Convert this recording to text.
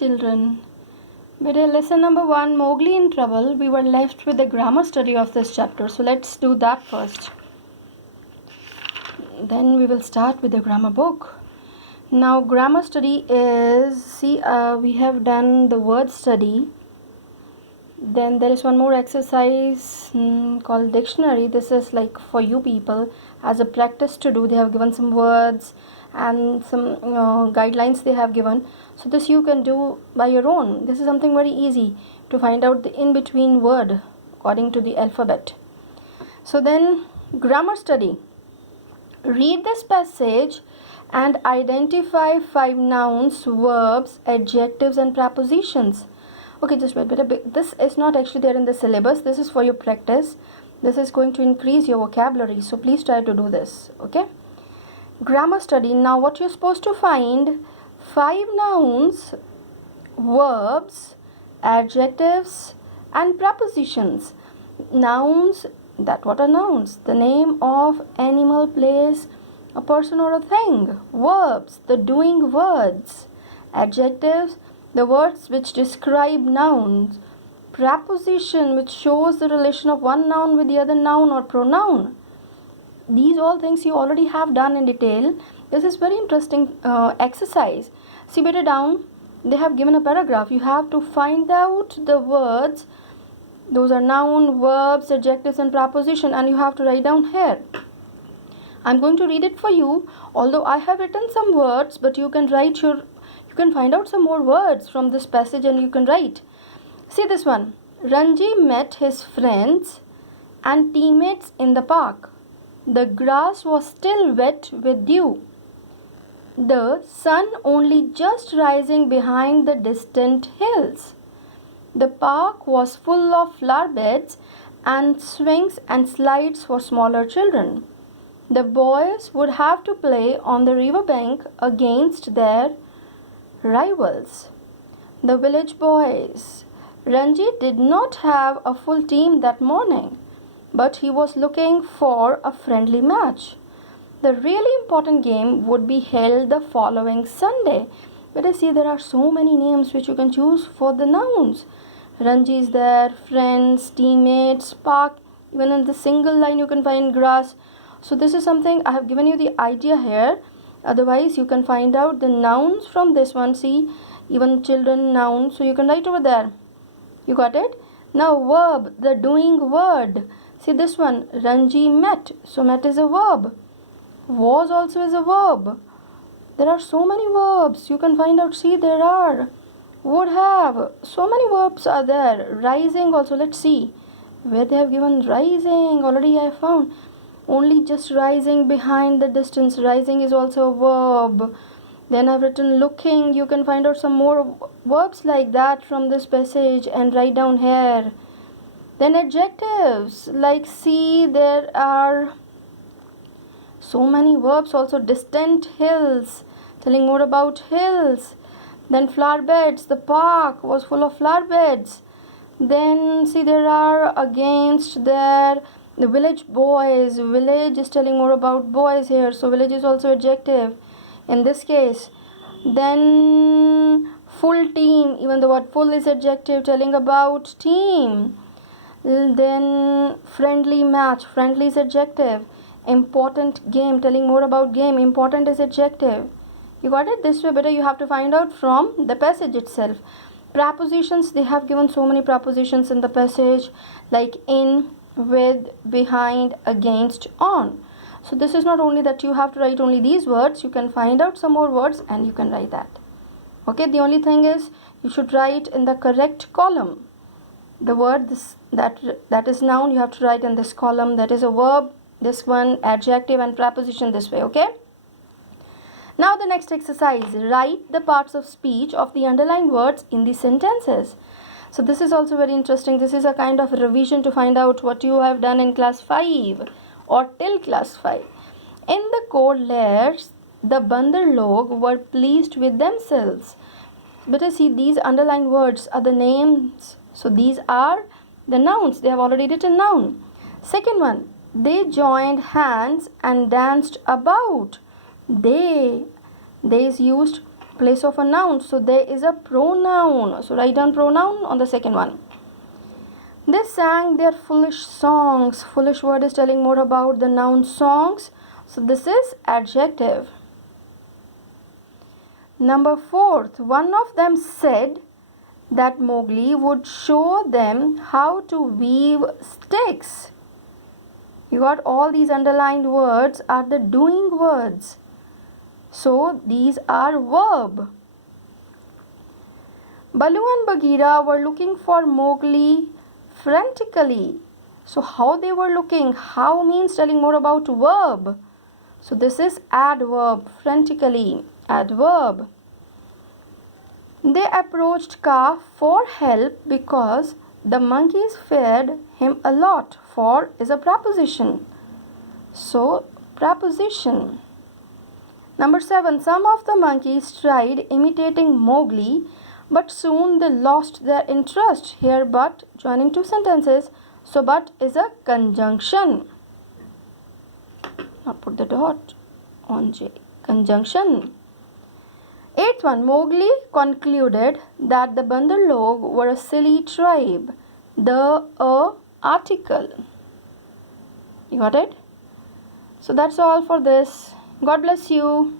children. Beta, lesson number 1, Mowgli in Trouble. We were left with the grammar study of this chapter. So let's do that first. Then we will start with the grammar book. Now grammar study is, we have done the word study. Then there is one more exercise called dictionary. This is like for you people as a practice to do. They have given some words and some guidelines they have given. So this you can do by your own. This is something very easy to find out the in-between word according to the alphabet. So then grammar study. Read this passage and identify 5 nouns, verbs, adjectives and prepositions. Okay, just wait a bit. This is not actually there in the syllabus. This is for your practice. This is going to increase your vocabulary. So please try to do this. Okay. Grammar study. Now what you're supposed to find, 5 nouns, verbs, adjectives and prepositions. Nouns, that what are nouns? The name of animal, place, a person or a thing. Verbs, the doing words. Adjectives, the words which describe nouns. Preposition, which shows the relation of one noun with the other noun or pronoun. These all things you already have done in detail. This is very interesting exercise. See better down. They have given a paragraph. You have to find out the words. Those are noun, verbs, adjectives and preposition, and you have to write down here. I'm going to read it for you. Although I have written some words, but you can write you can find out some more words from this passage and you can write. See this one. Ranji met his friends and teammates in the park. The grass was still wet with dew. The sun only just rising behind the distant hills. The park was full of flower beds and swings and slides for smaller children. The boys would have to play on the riverbank against their rivals, the village boys. Ranji did not have a full team that morning, but he was looking for a friendly match. The really important game would be held the following Sunday. But I see there are so many names which you can choose for the nouns. Ranji is there, friends, teammates, park. Even in the single line you can find grass. So this is something I have given you the idea here. Otherwise you can find out the nouns from this one. See, even children nouns. So you can write over there. You got it? Now verb, the doing word. See this one, Ranji met. So met is a verb. Was also is a verb. There are so many verbs. You can find out. See, there are. Would have. So many verbs are there. Rising also. Let's see. Where they have given rising. Already I found. Only just rising behind the distance. Rising is also a verb. Then I've written looking. You can find out some more verbs like that from this passage and write down here. Then adjectives. Like see, there are so many verbs also. Distant hills. Telling more about hills. Then flower beds. The park was full of flower beds. Then see, there are against there. The village boys. Village is telling more about boys here. So village is also adjective in this case. Then full team. Even the word full is adjective telling about team. Then friendly match. Friendly is adjective. Important game telling more about game. Important is adjective. You got it? This way better you have to find out from the passage itself. Prepositions. They have given so many prepositions in the passage like in, with, behind, against, on. So this is not only that you have to write only these words. You can find out some more words and you can write that. Okay, the only thing is you should write in the correct column. The word that is noun you have to write in this column. That is a verb, this one, adjective and preposition this way. Okay. Now the next exercise. Write the parts of speech of the underlined words in the sentences. So this is also very interesting. This is a kind of revision to find out what you have done in class 5 or till class 5. In the code layers, the Bandar log were pleased with themselves. Better see, these underlined words are the names. So these are the nouns. They have already written noun. Second one, they joined hands and danced about. They is used place of a noun. So there is a pronoun. So write down pronoun on the second one. They sang their foolish songs. Foolish word is telling more about the noun songs. So this is adjective. Number 4, one of them said that Mowgli would show them how to weave sticks. You got all these underlined words are the doing words. So these are verb. Balu and Bagheera were looking for Mowgli frantically. So how they were looking? How means telling more about verb. So this is adverb, frantically, adverb. They approached Kaa for help because the monkeys feared him a lot. For is a preposition. So preposition. Number 7, some of the monkeys tried imitating Mowgli, but soon they lost their interest. Here but joining two sentences. So but is a conjunction. Now put the dot on J. Conjunction. 8th one, Mowgli concluded that the Bandar Log were a silly tribe. The article. You got it? So that's all for this. God bless you.